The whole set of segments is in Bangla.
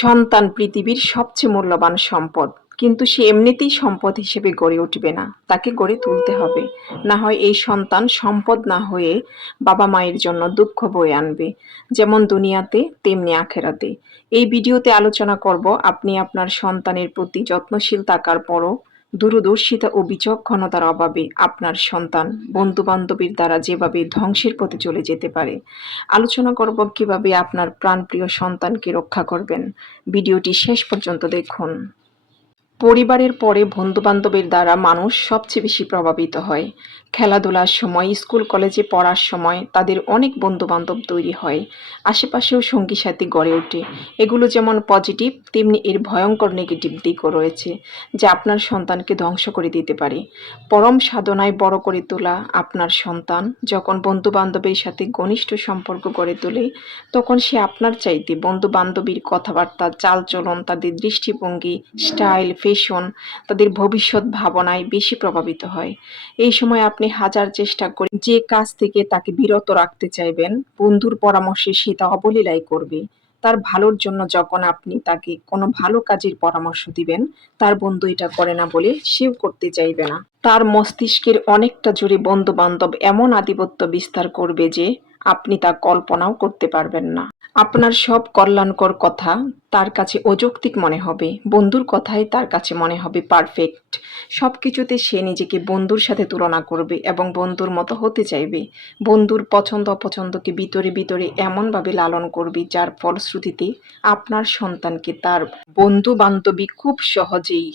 সন্তান পৃথিবীর সবচেয়ে মূল্যবান সম্পদ। কিন্তু সে এমনিতেই সম্পদ হিসেবে গড়ে উঠবে না, তাকে গড়ে তুলতে হবে। না হয় এই সন্তান সম্পদ না হয়ে বাবা মায়ের জন্য দুঃখ বয়ে আনবে, যেমন দুনিয়াতে, তেমনি আখেরাতে। এই ভিডিওতে আলোচনা করব আপনি আপনার সন্তানের প্রতি যত্নশীল থাকার পরও দূরদর্শিতা ও বিচক্ষণতার অভাবে আপনার সন্তান বন্ধু বান্ধবীর দ্বারা যেভাবে ধ্বংসের পথে চলে যেতে পারে, আলোচনা করব কীভাবে আপনার প্রাণপ্রিয় সন্তানকে রক্ষা করবেন। ভিডিওটি শেষ পর্যন্ত দেখুন। পরিবারের পরে বন্ধুবান্ধবের দ্বারা মানুষ সবচেয়ে বেশি প্রভাবিত হয়। খেলাধুলার সময়, স্কুল, কলেজে পড়ার সময় তাদের অনেক বন্ধুবান্ধব তৈরি হয়। আশেপাশেও সঙ্গী সাথী গড়ে ওঠে। এগুলো যেমন পজিটিভ, তেমনি এর ভয়ঙ্কর নেগেটিভ দিকও রয়েছে, যা আপনার সন্তানকে ধ্বংস করে দিতে পারে। পরম সাধনায় বড় করে তোলা আপনার সন্তান যখন বন্ধু বান্ধবের সাথে ঘনিষ্ঠ সম্পর্ক গড়ে তোলে, তখন সে আপনার চাইতে বন্ধু বান্ধবীর কথাবার্তা, চালচলন, তাদের দৃষ্টিভঙ্গি, স্টাইল ফ্যাশন তাদের ভবিষ্যৎ ভাবনায় বেশি প্রভাবিত হয়। এই সময় আপনি হাজার চেষ্টা করে যে কাজ থেকে তাকে বিরত রাখতে চাইবেন, বন্ধুর পরামর্শে সে তা অবলীলায় করবে। তার ভালোর জন্য যখন আপনি তাকে কোনো ভালো কাজের পরামর্শ দিবেন, তার বন্ধু এটা করে না বলে সেও করতে চাইবে না। তার মস্তিষ্কের অনেকটা জুড়ে বন্ধু বান্ধব এমন আধিপত্য বিস্তার করবে যে আপনি তা কল্পনাও করতে পারবেন না। আপনার সব কল্যাণকর কথা তার কাছে অযৌক্তিক মনে হবে, বন্ধুর কথাই তার কাছে মনে হবে পারফেক্ট সব কিছুতে সে নিজেকে বন্ধুর সাথে তুলনা করবে এবং বন্ধুর মতো হতে চাইবে। বন্ধুর পছন্দ অপছন্দকে ভিতরে ভিতরে এমনভাবে লালন করবে যার ফলশ্রুতিতে আপনার সন্তানকে তার বন্ধু বান্ধবী খুব সহজেই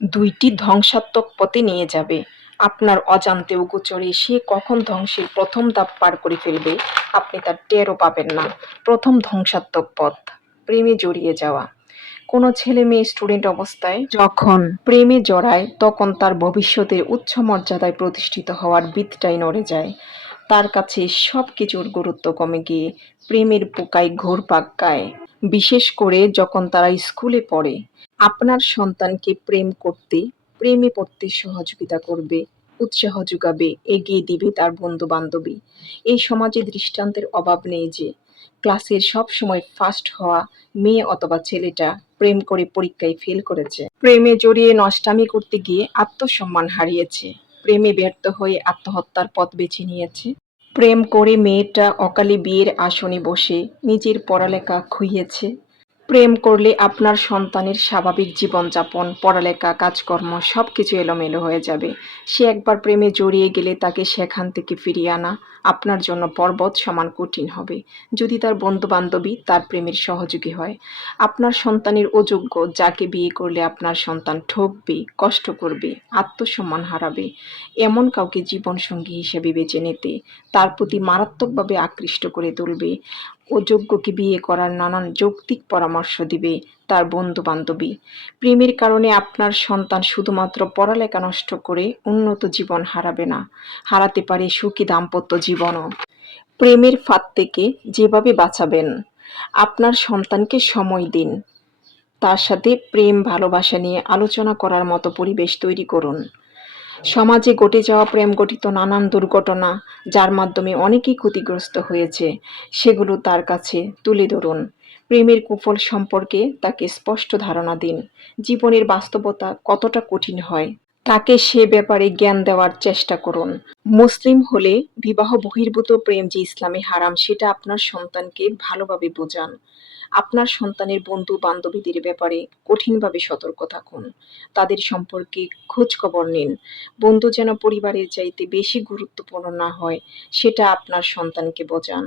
দুইটি ধ্বংসাত্মক পথে নিয়ে যাবে। আপনার অজান্তে গোচরে সে কখন ধ্বংসের প্রথম ধাপ পার করে ফেলবে, আপনি তার টেরও পাবেন না। প্রথম ধ্বংসাত্মক পথ, প্রেমে জড়িয়ে যাওয়া। কোনো ছেলে মেয়ে স্টুডেন্ট অবস্থায় যখন প্রেমে জড়ায়, তখন তার ভবিষ্যতের উচ্চ মর্যাদায় প্রতিষ্ঠিত হওয়ার বিদটাই নড়ে যায়। তার কাছে সব কিছুর গুরুত্ব কমে গিয়ে প্রেমের পোকায় ঘোর গায় বিশেষ করে যখন তারা স্কুলে পড়ে। আপনার সন্তানকে প্রেম করতে প্রেমে পড়তে সহযোগিতা করবে, উৎসাহ যোগাবে, এগিয়ে দিবে তার বন্ধু বান্ধবী এই সমাজে দৃষ্টান্তের অভাব নেই যে, ক্লাসের সব সময় ফার্স্ট হওয়া মেয়ে অথবা ছেলেটা প্রেম করে পরীক্ষায় ফেল করেছে। প্রেমে জড়িয়ে নষ্টামি করতে গিয়ে আত্মসম্মান হারিয়েছে। প্রেমে ব্যর্থ হয়ে আত্মহত্যার পথ বেছে নিয়েছে। প্রেম করে মেয়েটা অকালে বিয়ের আসনে বসে নিজের পড়ালেখা খুইয়েছে। প্রেম করলে আপনার সন্তানের স্বাভাবিক জীবনযাপন, পড়ালেখা, কাজকর্ম সব কিছু এলোমেলো হয়ে যাবে। সে একবার প্রেমে জড়িয়ে গেলে তাকে সেখান থেকে ফিরিয়ে আনা আপনার জন্য পর্বত সমান কঠিন হবে। যদি তার বন্ধু বান্ধবী তার প্রেমের সহযোগী হয়, আপনার সন্তানের অযোগ্য যাকে বিয়ে করলে আপনার সন্তান ঠকবে, কষ্ট করবে, আত্মসম্মান হারাবে, এমন কাউকে জীবনসঙ্গী হিসেবে বেছে নিতে তার প্রতি মারাত্মকভাবে আকৃষ্ট করে তুলবে। অযোগ্যকে বিয়ে করার নানান যৌক্তিক পরামর্শ দিবে তার বন্ধু বান্ধবী প্রেমের কারণে আপনার সন্তান শুধুমাত্র পড়ালেখা নষ্ট করে উন্নত জীবন হারাবে না, হারাতে পারে সুখী দাম্পত্য জীবনও। প্রেমের ফাঁদ থেকে যেভাবে বাঁচাবেন, আপনার সন্তানকে সময় দিন। তার সাথে প্রেম ভালোবাসা নিয়ে আলোচনা করার মতো পরিবেশ তৈরি করুন। সমাজে ঘটে যাওয়া প্রেম গঠিত নানান দুর্ঘটনা, যার মাধ্যমে অনেকেই ক্ষতিগ্রস্ত হয়েছে, সেগুলো তার কাছে তুলে ধরুন। প্রেমের কুফল সম্পর্কে তাকে স্পষ্ট ধারণা দিন। জীবনের বাস্তবতা কতটা কঠিন হয়? তাকে সে ব্যাপারে জ্ঞান দেওয়ার চেষ্টা করুন। মুসলিম হলে বিবাহ বহির্ভূত প্রেম যে ইসলামে হারাম, সেটা আপনার সন্তানকে ভালোভাবে বোঝান। আপনার সন্তানের বন্ধু বান্ধবীদের ব্যাপারে কঠিনভাবে সতর্ক থাকুন। তাদের সম্পর্কে খোঁজ খবর নিন। বন্ধু যেন পরিবারের চাইতে বেশি গুরুত্বপূর্ণ না হয়, সেটা আপনার সন্তানকে বোঝান।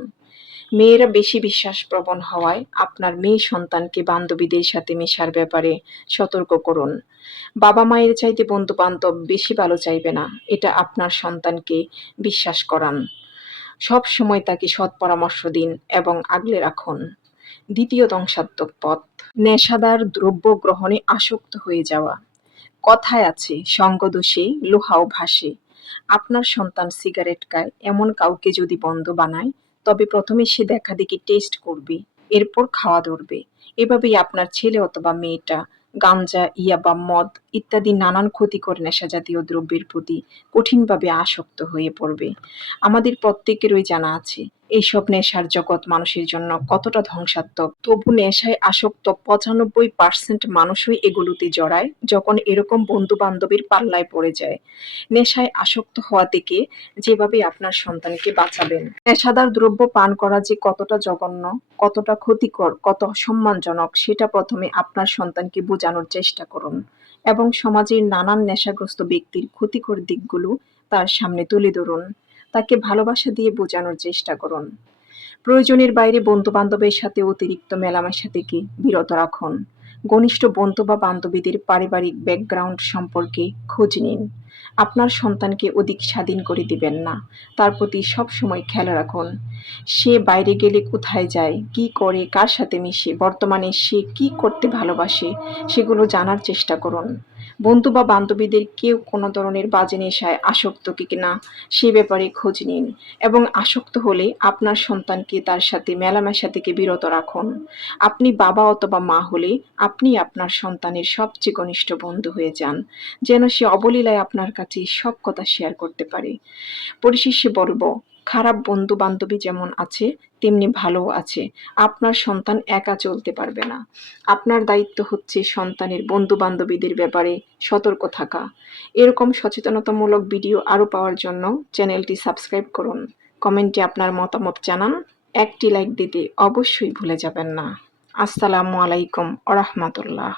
মেয়েরা বেশি বিশ্বাসপ্রবণ হওয়ায় আপনার মেয়ে সন্তানকে বান্ধবীদের সাথে মেশার ব্যাপারে সতর্ক করুন। বাবা মায়ের চাইতে বন্ধু বান্ধব বেশি ভালো চাইবে না, এটা আপনার সন্তানকে বিশ্বাস করান। সব সময় তাকে সৎ পরামর্শ দিন এবং আগলে রাখুন। দ্বিতীয় ধ্বংসাত্মক পথ, নেশাদার দ্রব্য গ্রহণে আসক্ত হয়ে যাওয়া। কথায় আছে সঙ্গদোষে লোহাও ভাসে। আপনার সন্তান সিগারেট খায়, এমন কাউকে যদি বন্ধ বানায় তবে প্রথমে সে দেখা দেখি টেস্ট করবে, এরপর খাওয়া ধরবে। এভাবেই আপনার ছেলে অথবা মেয়েটা গাঞ্জা ইয়াবা মদ ইত্যাদি নানান ক্ষতিকর নেশা জাতীয় দ্রব্যের প্রতি কঠিনভাবে আসক্ত হয়ে পড়বে। আমাদের প্রত্যেকেরই জানা আছে এইসব নেশার জগৎ মানুষের জন্য কতটা ধ্বংসাত্মক? তবু নেশায় আসক্ত পঁচানব্বই পার্সেন্ট মানুষই এগুলোতে জড়ায় যখন এরকম বন্ধু বান্ধবীর পাল্লায় পড়ে যায়। নেশায় আসক্ত হওয়া থেকে যেভাবে আপনার সন্তানকে বাঁচাবেন। নেশাদার দ্রব্য পান করা যে কতটা জঘন্য, কতটা ক্ষতিকর, কত সম্মানজনক সেটা প্রথমে আপনার সন্তানকে বোঝানোর চেষ্টা করুন এবং সমাজের নানান নেশাগ্রস্ত ব্যক্তির ক্ষতিকর দিকগুলো তার সামনে তুলে ধরুন। তাকে ভালোবাসা দিয়ে বোঝানোর চেষ্টা করুন। প্রয়োজনের বাইরে বন্ধু বান্ধবের সাথে অতিরিক্ত মেলামেশা থেকে বিরত রাখুন। ঘনিষ্ঠ বন্ধু বা বান্ধবীদের পারিবারিক ব্যাকগ্রাউন্ড সম্পর্কে খোঁজ নিন। আপনার সন্তানকে অধিক স্বাধীন করে দিবেন না। তার প্রতি সবসময় খেয়াল রাখুন। সে বাইরে গেলে কোথায় যায়, কি করে, কার সাথে মিশে, বর্তমানে সে কি করতে ভালোবাসে, সেগুলো জানার চেষ্টা করুন। বন্ধু বা বান্ধবীদের কেউ কোনো ধরনের বাজে নেশায় আসক্ত কি না সে ব্যাপারে খোঁজ নিন এবং আসক্ত হলে আপনার সন্তানকে তার সাথে মেলামেশা থেকে বিরত রাখুন। আপনি বাবা অথবা মা হলে আপনি আপনার সন্তানের সবচেয়ে ঘনিষ্ঠ বন্ধু হয়ে যান, যেন সে অবলীলায় আপনার কাছে সব কথা শেয়ার করতে পারে। পরিশেষে বলব খারাপ বন্ধু বান্ধবী যেমন আছে, তেমনি ভালোও আছে। আপনার সন্তান একা চলতে পারবে না। আপনার দায়িত্ব হচ্ছে সন্তানের বন্ধু বান্ধবীদের ব্যাপারে সতর্ক থাকা। এরকম সচেতনতামূলক ভিডিও আরও পাওয়ার জন্য চ্যানেলটি সাবস্ক্রাইব করুন। কমেন্টে আপনার মতামত জানান। একটি লাইক দিতে অবশ্যই ভুলে যাবেন না। আসসালামু আলাইকুম আ রহমতুল্লাহ।